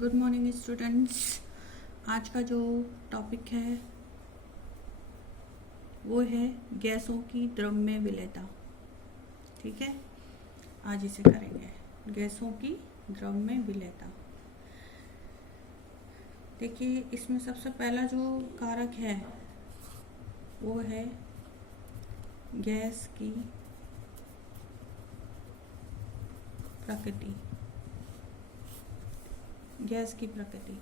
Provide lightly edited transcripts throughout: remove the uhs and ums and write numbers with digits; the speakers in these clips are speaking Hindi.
Good morning students. आज का जो टॉपिक है वो है गैसों की द्रव्य विलेयता। ठीक है, आज इसे करेंगे, गैसों की द्रव्य विलेयता। देखिए, इसमें सबसे पहला जो कारक है वो है गैस की प्रकृति। गैस की प्रकृति,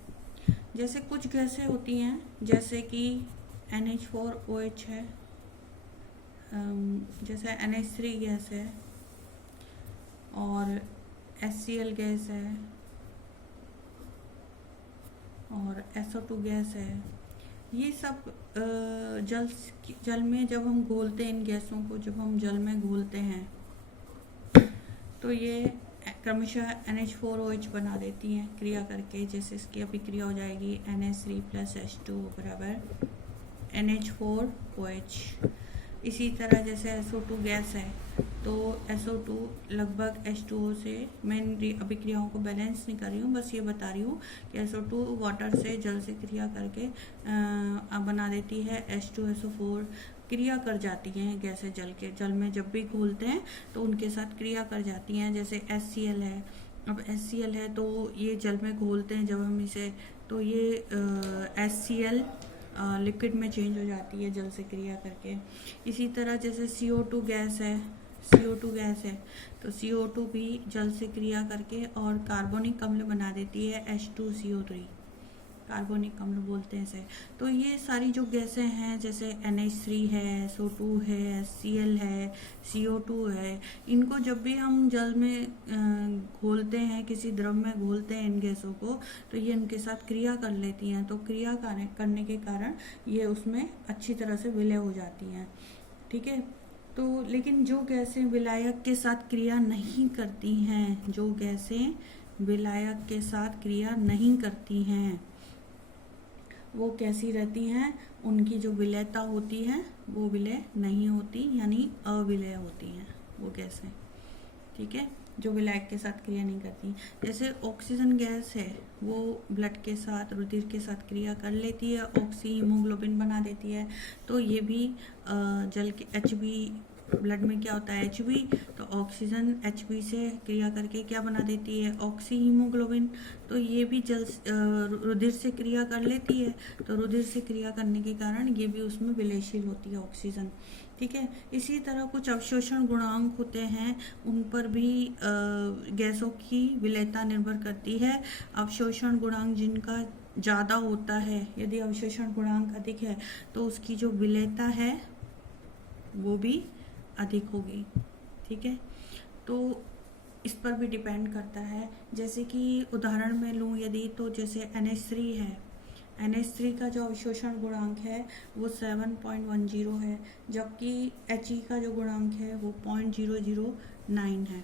जैसे कुछ गैसें होती हैं, जैसे कि NH4OH है, जैसे NH3 गैस है और HCl गैस है और SO2 गैस है। ये सब जल में जब हम घोलते हैं, इन गैसों को जब हम जल में घोलते हैं तो ये क्रमशः NH4OH बना देती हैं क्रिया करके। जैसे इसकी अभिक्रिया हो जाएगी NH3 + H2 बराबर NH4OH। इसी तरह जैसे SO2 गैस है तो SO2 लगभग H2O से, मैं इन अभिक्रियाओं को बैलेंस नहीं कर रही हूँ, बस ये बता रही हूँ कि SO2 वाटर से जल से क्रिया करके बना देती है H2SO4। क्रिया कर जाती हैं गैसें जल में जब भी घोलते हैं तो उनके साथ क्रिया कर जाती हैं। जैसे HCl है, अब HCl है तो ये जल में घोलते हैं जब हम इसे, तो ये HCl लिक्विड में चेंज हो जाती है जल से क्रिया करके। इसी तरह जैसे CO2 गैस है, CO2 गैस है तो CO2 भी जल से क्रिया करके और कार्बनिक अम्ल बना देती है H2CO3, कार्बनिक अम्ल बोलते हैं इसे। तो ये सारी जो गैसें हैं, जैसे NH3 है, SO2 है, HCl है, CO2 है, इनको जब भी हम जल में घोलते हैं, किसी द्रव में घोलते हैं इन गैसों को, तो ये इनके साथ क्रिया कर लेती हैं। तो क्रिया करने के कारण ये उसमें अच्छी तरह से विलय हो जाती हैं। ठीक है, तो लेकिन जो गैसें विलायक के साथ क्रिया नहीं करती हैं, जो गैसें विलायक के साथ क्रिया नहीं करती हैं वो कैसी रहती हैं, उनकी जो विलयता होती है वो विलय नहीं होती, यानी अविलय होती हैं वो गैसें। ठीक है, जो विलायक के साथ क्रिया नहीं करती। जैसे ऑक्सीजन गैस है, वो ब्लड के साथ, रुधिर के साथ क्रिया कर लेती है, ऑक्सी हीमोग्लोबिन बना देती है। तो ये भी जल के HB, ब्लड में क्या होता है HB, तो ऑक्सीजन HB से क्रिया करके क्या बना देती है, ऑक्सी हीमोग्लोबिन। तो ये भी रुधिर से क्रिया कर लेती है, तो रुधिर से क्रिया करने के कारण ये भी उसमें विलयशील होती है ऑक्सीजन। ठीक है, इसी तरह कुछ अवशोषण गुणांक होते हैं, उन पर भी गैसों की विलयता निर्भर करती है। अवशोषण गुणांक जिनका ज़्यादा होता है, यदि अवशोषण गुणांक अधिक है तो उसकी जो विलयता है वो भी अधिक होगी। ठीक है, तो इस पर भी डिपेंड करता है। जैसे कि उदाहरण में लूँ यदि, तो जैसे NH3 है, NH3 का जो अवशोषण गुणांक है वो 7.10 है, जबकि He का जो गुणांक है वो 0.009 है,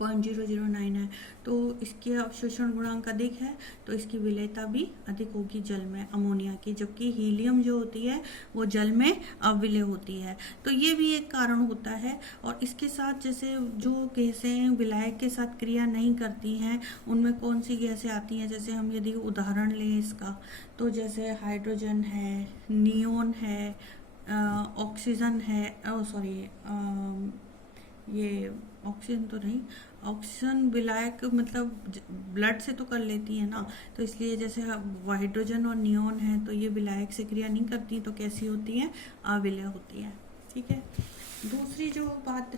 0.009 है। तो इसके अवशोषण गुणांक अधिक है तो इसकी विलयता भी अधिक होगी जल में, अमोनिया की। जबकि हीलियम जो होती है वो जल में अविलय होती है। तो ये भी एक कारण होता है। और इसके साथ जैसे जो गैसें विलायक के साथ क्रिया नहीं करती हैं उनमें कौन सी गैसें आती हैं, जैसे हम यदि उदाहरण लें इसका, तो जैसे हाइड्रोजन है, नियोन है, ऑक्सीजन है, ये ऑक्सीजन तो नहीं, ऑक्सीजन विलायक मतलब ब्लड से तो कर लेती है ना, तो इसलिए जैसे हाइड्रोजन और नियोन है तो ये विलायक से क्रिया नहीं करती, तो कैसी होती है, अविलय होती है। ठीक है, दूसरी जो बात,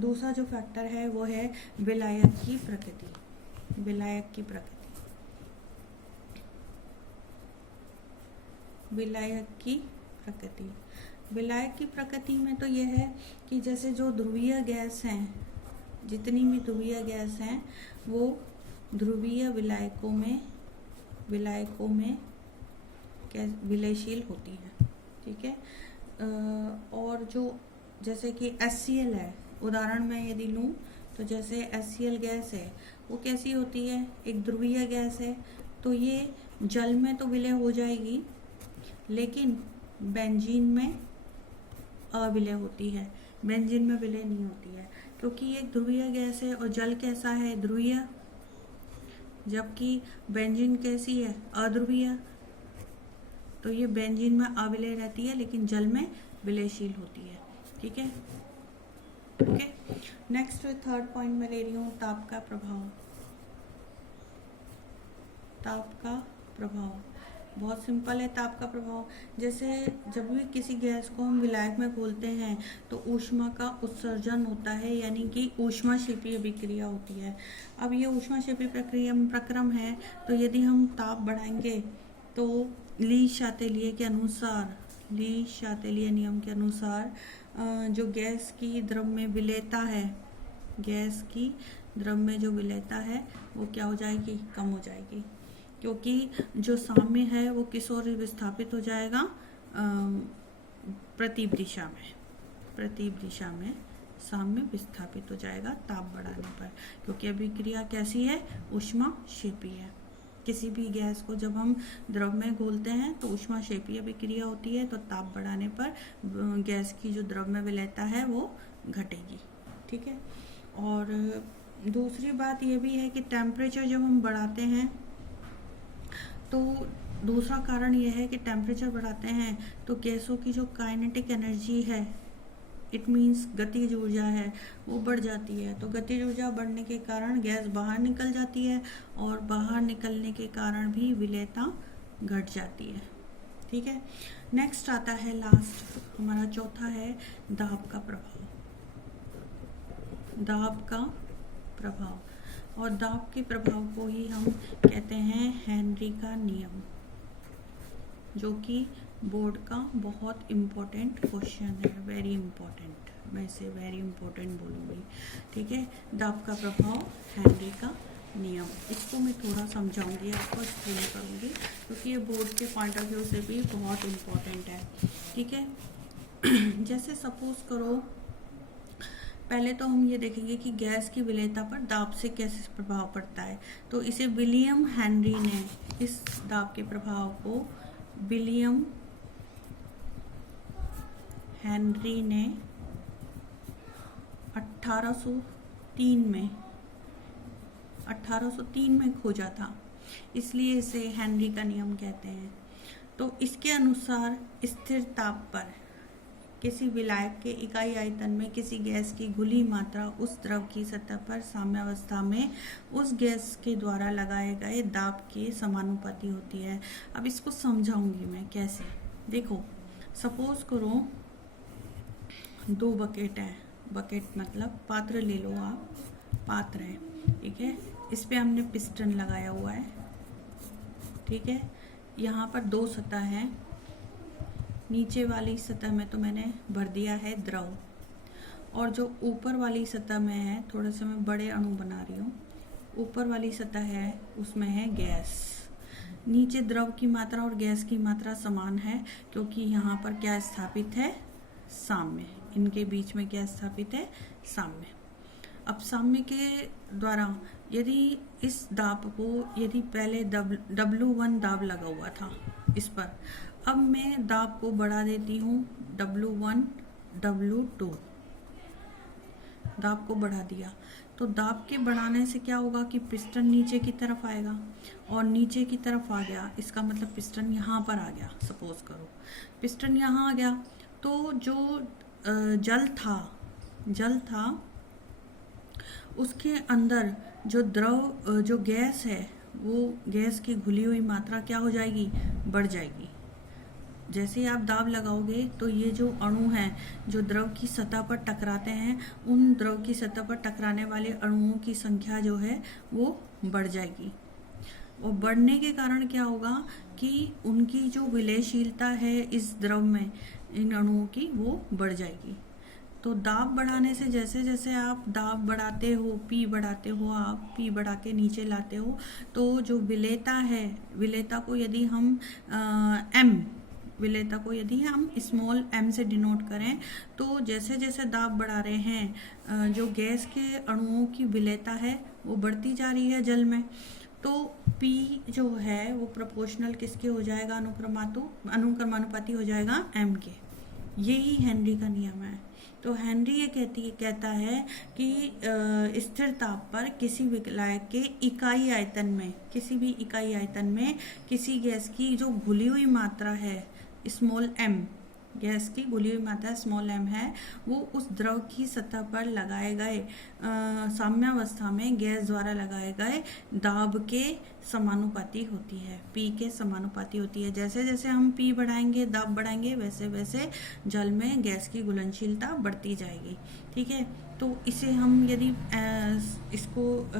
दूसरा जो फैक्टर है वो है विलायक की प्रकृति। विलायक की प्रकृति, विलायक की प्रकृति, विलायक की प्रकृति में तो यह है कि जैसे जो ध्रुवीय गैस हैं, जितनी भी ध्रुवीय गैस हैं वो ध्रुवीय विलायकों में विलयशील होती है। ठीक है, और जो जैसे कि HCl है, उदाहरण में यदि लूँ तो जैसे HCl गैस है वो कैसी होती है, एक ध्रुवीय गैस है, तो ये जल में तो विलय हो जाएगी लेकिन बेंजीन में अविलय होती है, बेंजीन में विलय नहीं होती है, क्योंकि ये ध्रुवीय गैस है। और जल कैसा है, ध्रुवीय, जबकि बेंजीन कैसी है, अध्रुवीय, तो ये बेंजीन में अविलय रहती है लेकिन जल में विलयशील होती है। ठीक है, ओके। नेक्स्ट थर्ड पॉइंट मैं ले रही हूँ ताप का प्रभाव। ताप का प्रभाव बहुत सिंपल है। ताप का प्रभाव, जैसे जब भी किसी गैस को हम विलायक में घोलते हैं तो ऊष्मा का उत्सर्जन होता है, यानी कि ऊष्माक्षेपीय अभिक्रिया होती है। अब ये ऊष्माक्षेपीय प्रक्रम है, तो यदि हम ताप बढ़ाएंगे तो ली-शातेलिए के अनुसार, ली-शातेलिए नियम के अनुसार जो गैस की द्रव में विलेयता है, गैस की द्रव में जो विलेयता है वो क्या हो जाएगी, कम हो जाएगी, क्योंकि जो साम्य है वो किस ओर विस्थापित हो जाएगा, प्रतीप दिशा में, प्रतीप दिशा में साम्य विस्थापित हो जाएगा ताप बढ़ाने पर, क्योंकि अभिक्रिया कैसी है, ऊष्माक्षेपीय है। किसी भी गैस को जब हम द्रव में घोलते हैं तो ऊष्माक्षेपीय अभिक्रिया होती है, तो ताप बढ़ाने पर गैस की जो द्रव में विलेयता है वो घटेगी। ठीक है, और दूसरी बात ये भी है कि टेम्परेचर जब हम बढ़ाते हैं तो दूसरा कारण यह है कि टेम्परेचर बढ़ाते हैं तो गैसों की जो काइनेटिक एनर्जी है, इट मीन्स गतिज ऊर्जा है, वो बढ़ जाती है। तो गतिज ऊर्जा बढ़ने के कारण गैस बाहर निकल जाती है और बाहर निकलने के कारण भी विलेयता घट जाती है। ठीक है, नेक्स्ट आता है लास्ट हमारा चौथा है दाब का प्रभाव। दाब का प्रभाव, और दाब के प्रभाव को ही हम कहते हैं हेनरी का नियम, जो कि बोर्ड का बहुत इम्पोर्टेंट क्वेश्चन है, वेरी इम्पोर्टेंट, मैं इसे वेरी इम्पोर्टेंट बोलूँगी। ठीक है, दाब का प्रभाव, हेनरी का नियम, इसको मैं थोड़ा समझाऊंगी, आपको एक्सप्लेन करूँगी, क्योंकि ये बोर्ड के पॉइंट ऑफ व्यू से भी बहुत इम्पोर्टेंट है। ठीक है, जैसे सपोज करो, पहले तो हम ये देखेंगे कि गैस की विलेयता पर दाब से कैसे प्रभाव पड़ता है। तो इसे विलियम हेनरी ने, इस दाब के प्रभाव को विलियम हेनरी ने 1803 में खोजा था, इसलिए इसे हेनरी का नियम कहते हैं। तो इसके अनुसार स्थिर ताप पर किसी विलायक के इकाई आयतन में किसी गैस की घुली मात्रा उस द्रव की सतह पर साम्यावस्था में उस गैस के द्वारा लगाए गए दाब के समानुपाती होती है। अब इसको समझाऊंगी मैं कैसे। देखो, सपोज करो 2 बकेट है, बकेट मतलब पात्र ले लो आप, पात्र है, ठीक है, इस पे हमने पिस्टन लगाया हुआ है। ठीक है, यहाँ पर 2 सतह है, नीचे वाली सतह में तो मैंने भर दिया है द्रव, और जो ऊपर वाली सतह में है, थोड़े से मैं बड़े अणु बना रही हूँ, ऊपर वाली सतह है उसमें है गैस। नीचे द्रव की मात्रा और गैस की मात्रा समान है, क्योंकि यहाँ पर क्या स्थापित है, साम्य, इनके बीच में क्या स्थापित है, साम्य। अब साम्य के द्वारा यदि इस दाब को, यदि पहले W1 दाब लगा हुआ था इस पर, अब मैं दाब को बढ़ा देती हूँ W1 W2, दाब को बढ़ा दिया, तो दाब के बढ़ाने से क्या होगा कि पिस्टन नीचे की तरफ आएगा, और नीचे की तरफ आ गया, इसका मतलब पिस्टन यहाँ पर आ गया। सपोज करो पिस्टन यहाँ आ गया, तो जो जल था उसके अंदर जो द्रव, जो गैस है, वो गैस की घुली हुई मात्रा क्या हो जाएगी, बढ़ जाएगी। जैसे आप दाब लगाओगे तो ये जो अणु हैं जो द्रव की सतह पर टकराते हैं, उन द्रव की सतह पर टकराने वाले अणुओं की संख्या जो है वो बढ़ जाएगी, और बढ़ने के कारण क्या होगा कि उनकी जो विलयशीलता है इस द्रव में, इन अणुओं की, वो बढ़ जाएगी। तो दाब बढ़ाने से, जैसे जैसे आप दाब बढ़ाते हो, पी बढ़ाते हो, आप पी बढ़ा के नीचे लाते हो, तो जो विलेयता है, विलेयता को यदि हम विलेयता को यदि हम स्मॉल m से डिनोट करें, तो जैसे जैसे दाब बढ़ा रहे हैं, जो गैस के अणुओं की विलेयता है वो बढ़ती जा रही है जल में, तो P जो है वो प्रोपोर्शनल किसके हो जाएगा, अनुक्रमानुपाती हो जाएगा m के। यही हेनरी का नियम है तो हेनरी ये कहता है कि स्थिर ताप पर किसी विलायक के इकाई आयतन में, किसी भी इकाई आयतन में किसी गैस की जो घुली हुई मात्रा है स्मॉल m, गैस की घुली हुई मात्रा स्मॉल m है, वो उस द्रव की सतह पर लगाए गए साम्यावस्था में गैस द्वारा लगाए गए दाब के समानुपाती होती है, P के समानुपाती होती है। जैसे जैसे हम P बढ़ाएंगे, दाब बढ़ाएंगे, वैसे वैसे जल में गैस की घुलनशीलता बढ़ती जाएगी। ठीक है, तो इसे हम यदि इसको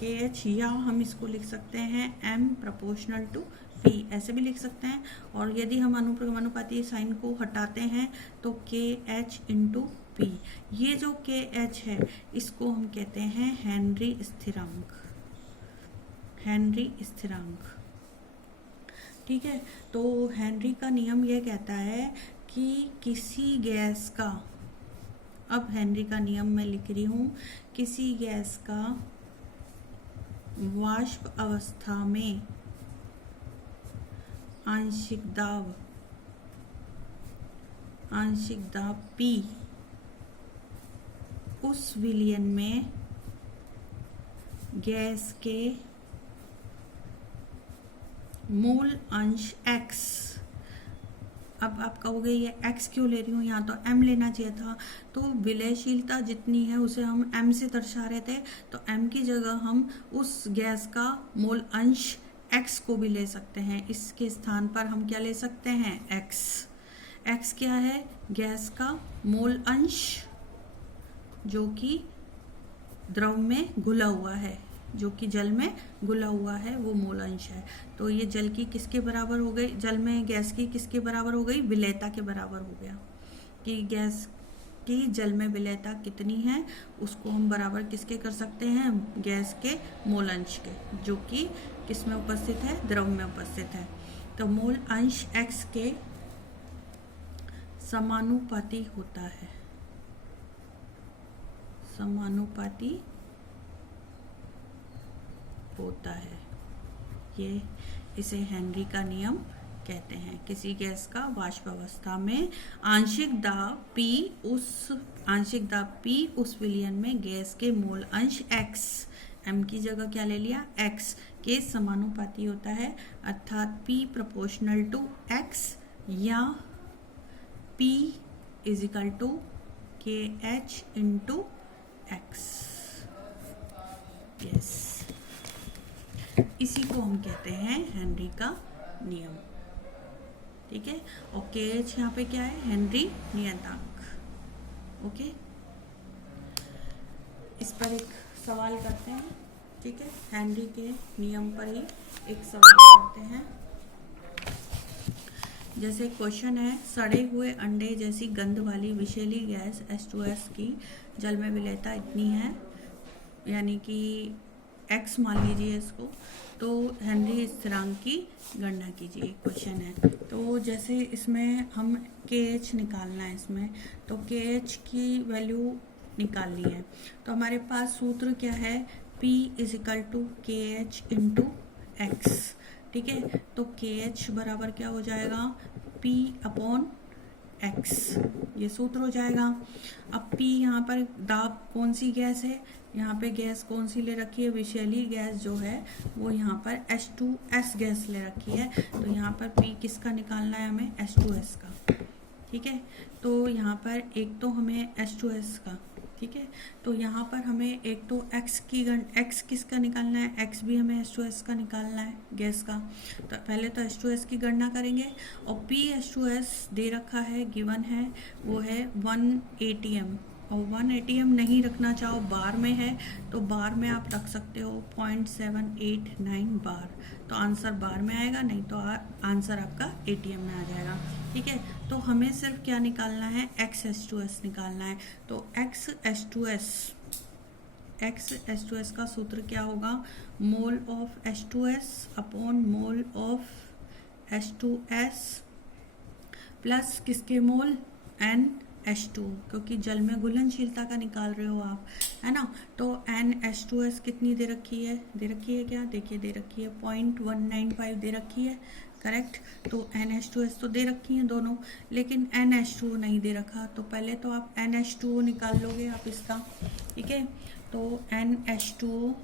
KH, या हम इसको लिख सकते हैं M प्रोपोर्शनल टू P, ऐसे भी लिख सकते हैं। और यदि हम अनुप्रमानुपाती साइन को हटाते हैं तो KH इंटू P, ये जो KH है इसको हम कहते हैं हेनरी स्थिरांक, हेनरी स्थिरांक। ठीक है, तो हेनरी का नियम यह कहता है कि किसी गैस का, अब हेनरी का नियम मैं लिख रही हूँ, किसी गैस का वाष्प अवस्था में आंशिक दाब P उस विलयन में गैस के मोल अंश x। अब आप कहोगे ये x क्यों ले रही हूँ, यहाँ तो m लेना चाहिए था। तो विलयशीलता जितनी है उसे हम m से दर्शा रहे थे, तो m की जगह हम उस गैस का मोल अंश x को भी ले सकते हैं। इसके स्थान पर हम क्या ले सकते हैं, x क्या है, गैस का मोल अंश जो कि द्रव में घुला हुआ है, जो कि जल में घुला हुआ है, वो मोल अंश है। तो ये जल की किसके बराबर हो गई, जल में गैस की किसके बराबर हो गई, विलेयता के बराबर हो गया। कि गैस की जल में विलेयता कितनी है उसको हम बराबर किसके कर सकते हैं, गैस के मोल अंश के, जो कि किस में उपस्थित है, द्रव में उपस्थित है। तो मोल अंश x के समानुपाती होता है, समानुपाती होता है। ये इसे हेनरी का नियम कहते हैं। किसी गैस का वाष्प अवस्था में आंशिक दाब P उस विलयन में गैस के मोल अंश x, m की जगह क्या ले लिया, x के समानुपाती होता है, अर्थात P प्रोपोर्शनल टू x या P is equal to KH into x। Yes, इसी को हम कहते हैं हेनरी का नियम। ठीक है, और KH यहाँ पे क्या है, हेनरी नियतांक। ओके, इस पर एक सवाल करते हैं। ठीक है, हेनरी के नियम पर ही एक सवाल करते हैं। जैसे क्वेश्चन है, सड़े हुए अंडे जैसी गंध वाली विषैली गैस H2S की जल में विलेयता इतनी है, यानी कि x मान लीजिए इसको, तो हेनरी स्थिरांक की गणना कीजिए, क्वेश्चन है। तो जैसे इसमें हम KH निकालना है इसमें, तो KH की वैल्यू निकालनी है। तो हमारे पास सूत्र क्या है, P is equal to KH into x। ठीक है, तो KH बराबर क्या हो जाएगा, P अपॉन x, ये सूत्र हो जाएगा। अब P यहाँ पर दाब कौन सी गैस है, यहाँ पे गैस कौन सी ले रखी है, विषैली गैस जो है वो यहाँ पर H2S गैस ले रखी है। तो यहाँ पर P किसका निकालना है हमें, H2S का। ठीक है, तो यहाँ पर एक तो हमें H2S का, ठीक है, तो यहाँ पर हमें एक तो x किसका निकालना है, x भी हमें H2S का निकालना है, गैस का। तो पहले तो H2S की गणना करेंगे, और P H2S दे रखा है, गिवन है, वो है 1 ATM। और 1 ATM नहीं रखना चाहो, बार में है, तो बार में आप रख सकते हो 0.789 बार, तो आंसर बार में आएगा, नहीं तो आंसर आपका ATM में आ जाएगा। ठीक है, तो हमें सिर्फ क्या निकालना है, XH2S निकालना है। तो XH2S का सूत्र क्या होगा, mole of H2S upon mole of H2S plus किसके मोल, NH2, क्योंकि जल में घुलनशीलता का निकाल रहे हो आप, है ना। तो NH2S कितनी दे रखी है क्या, देखिए दे रखी है 0.195 दे रखी है, करेक्ट। तो NH2S तो दे रखी हैं दोनों, लेकिन NH2O नहीं दे रखा, तो पहले तो आप NH2O निकाल लोगे आप इसका, ठीक है। तो NH2O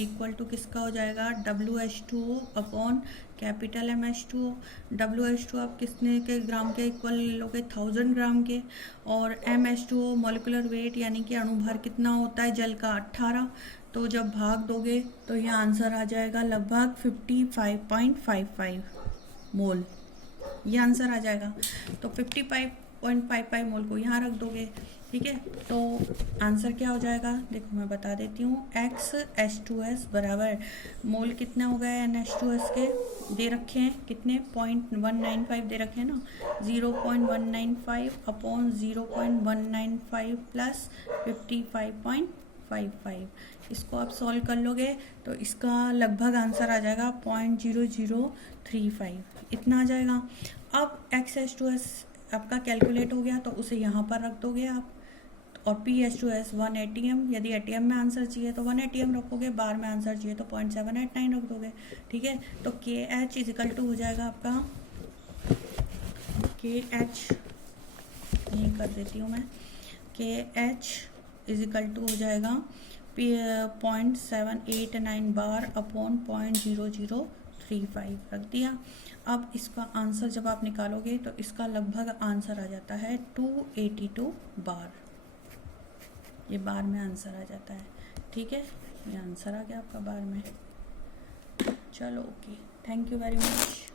इक्वल टू किसका हो जाएगा, WH2O upon capital MH2O। WH2O आप कितने के ग्राम के इक्वल लोगे, 1000 ग्राम के, और MH2O मॉलिक्यूलर वेट यानी कि अणुभार कितना होता है जल का, 18। तो जब भाग दोगे तो ये आंसर आ जाएगा लगभग 55.55 मोल, ये आंसर आ जाएगा। तो 55.55 मोल को यहाँ रख दोगे, ठीक है। तो आंसर क्या हो जाएगा, देखो मैं बता देती हूँ। XH2S बराबर मोल कितना हो गया NH2S के, दे रखे हैं कितने, 0.195 दे रखे हैं ना, 0.195 अपॉन 0.195 प्लस 55.55। इसको आप सॉल्व कर लोगे तो इसका लगभग आंसर आ जाएगा 0.0035, इतना आ जाएगा। अब XH2S आपका कैलकुलेट हो गया तो उसे यहाँ पर रख दोगे आप, और PH2S 1 ATM, यदि ATM में आंसर चाहिए तो 1 ATM रखोगे, बार में आंसर चाहिए तो 0.789 रख दोगे, ठीक है। तो KH इजिकल टू हो जाएगा आपका, KH यही कर देती हूँ मैं, KH इजिकल टू हो जाएगा 0.789 बार अपॉन 0.0035 रख दिया। अब इसका आंसर जब आप निकालोगे तो इसका लगभग आंसर आ जाता है 282 बार, ये बार में आंसर आ जाता है, ठीक है। ये आंसर आ गया आपका बार में। चलो okay, thank you very much.